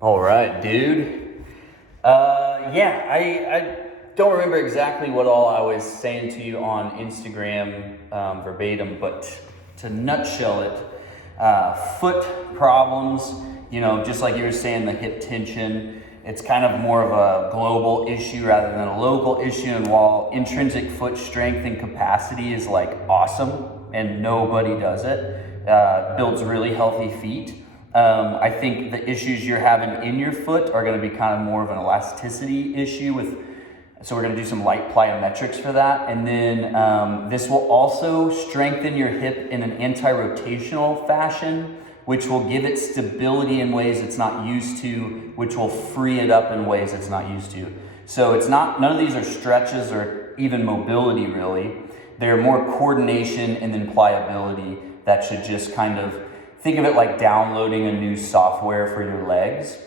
All right, dude. Yeah, I don't remember exactly what all I was saying to you on Instagram verbatim, but to nutshell it, foot problems, just like you were saying, the hip tension, it's kind of more of a global issue rather than a local issue. And while intrinsic foot strength and capacity is like awesome and nobody does it, builds really healthy feet. I think the issues you're having in your foot are going to be kind of more of an elasticity issue so we're going to do some light plyometrics for that. And then this will also strengthen your hip in an anti-rotational fashion, which will give it stability in ways it's not used to, which will free it up in ways it's not used to. So none of these are stretches or even mobility really. They're more coordination and then pliability that should just kind of, think of it like downloading a new software for your legs,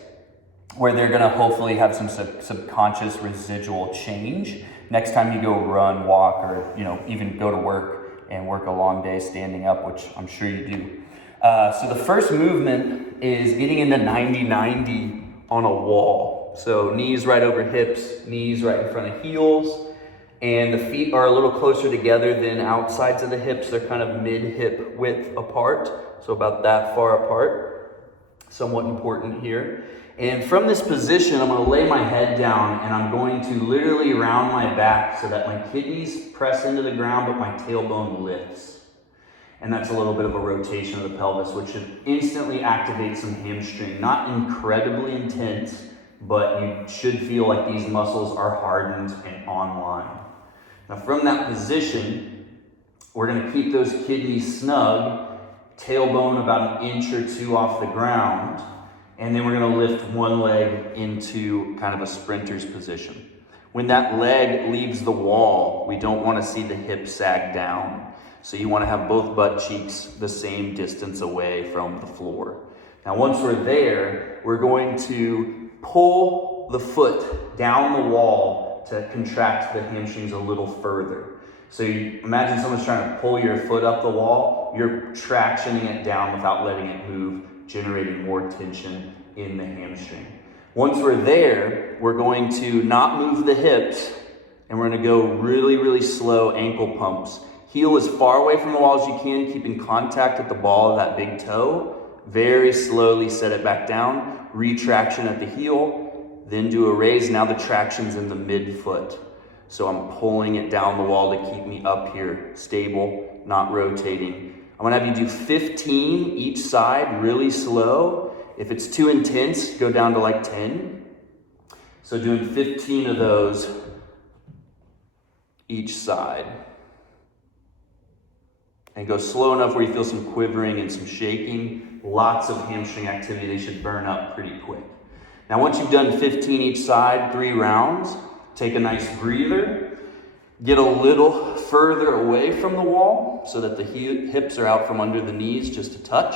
where they're gonna hopefully have some subconscious residual change next time you go run, walk, or even go to work and work a long day standing up, which I'm sure you do. So the first movement is getting into 90-90 on a wall. So knees right over hips, knees right in front of heels, and the feet are a little closer together than outsides of the hips. They're kind of mid-hip width apart, so about that far apart. Somewhat important here. And from this position, I'm gonna lay my head down and I'm going to literally round my back so that my kidneys press into the ground, but my tailbone lifts. And that's a little bit of a rotation of the pelvis, which should instantly activate some hamstring. Not incredibly intense, but you should feel like these muscles are hardened and online. Now from that position, we're gonna keep those kidneys snug, tailbone about 1 inch or 2 off the ground, and then we're gonna lift one leg into kind of a sprinter's position. When that leg leaves the wall, we don't wanna see the hip sag down. So you wanna have both butt cheeks the same distance away from the floor. Now once we're there, we're going to pull the foot down the wall to contract the hamstrings a little further. So you imagine someone's trying to pull your foot up the wall, you're tractioning it down without letting it move, generating more tension in the hamstring. Once we're there, we're going to not move the hips, and we're gonna go really, really slow ankle pumps. Heel as far away from the wall as you can, keeping contact with the ball of that big toe. Very slowly set it back down, retraction at the heel, then do a raise. Now the traction's in the midfoot. So I'm pulling it down the wall to keep me up here, stable, not rotating. I'm gonna have you do 15 each side, really slow. If it's too intense, go down to like 10. So doing 15 of those each side. And go slow enough where you feel some quivering and some shaking. Lots of hamstring activity. They should burn up pretty quick. Now once you've done 15 each side, 3 rounds, take a nice breather. Get a little further away from the wall so that the hips are out from under the knees just a touch.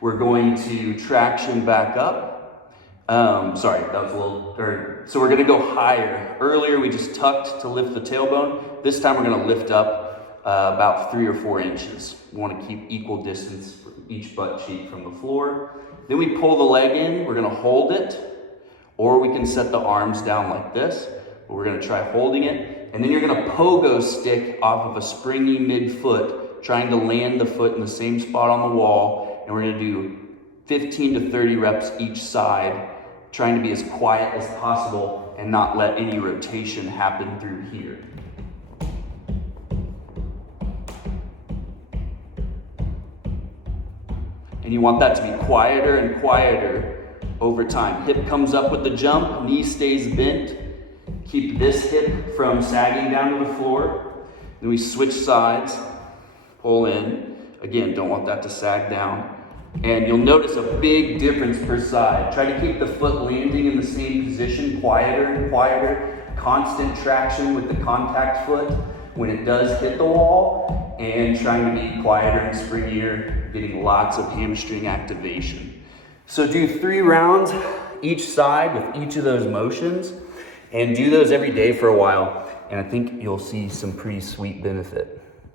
We're going to traction back up. Sorry, that was a little, so we're gonna go higher. Earlier we just tucked to lift the tailbone. This time we're gonna lift up about 3 or 4 inches. We wanna keep equal distance for each butt cheek from the floor. Then we pull the leg in, we're gonna hold it, or we can set the arms down like this, but we're gonna try holding it. And then you're gonna pogo stick off of a springy midfoot, trying to land the foot in the same spot on the wall. And we're gonna do 15 to 30 reps each side, trying to be as quiet as possible and not let any rotation happen through here. And you want that to be quieter and quieter over time. Hip comes up with the jump, knee stays bent. Keep this hip from sagging down to the floor. Then we switch sides, pull in. Again, don't want that to sag down. And you'll notice a big difference per side. Try to keep the foot landing in the same position, quieter and quieter. Constant traction with the contact foot when it does hit the wall, and trying to be quieter and springier, getting lots of hamstring activation. So do 3 rounds each side with each of those motions, and do those every day for a while, and I think you'll see some pretty sweet benefit.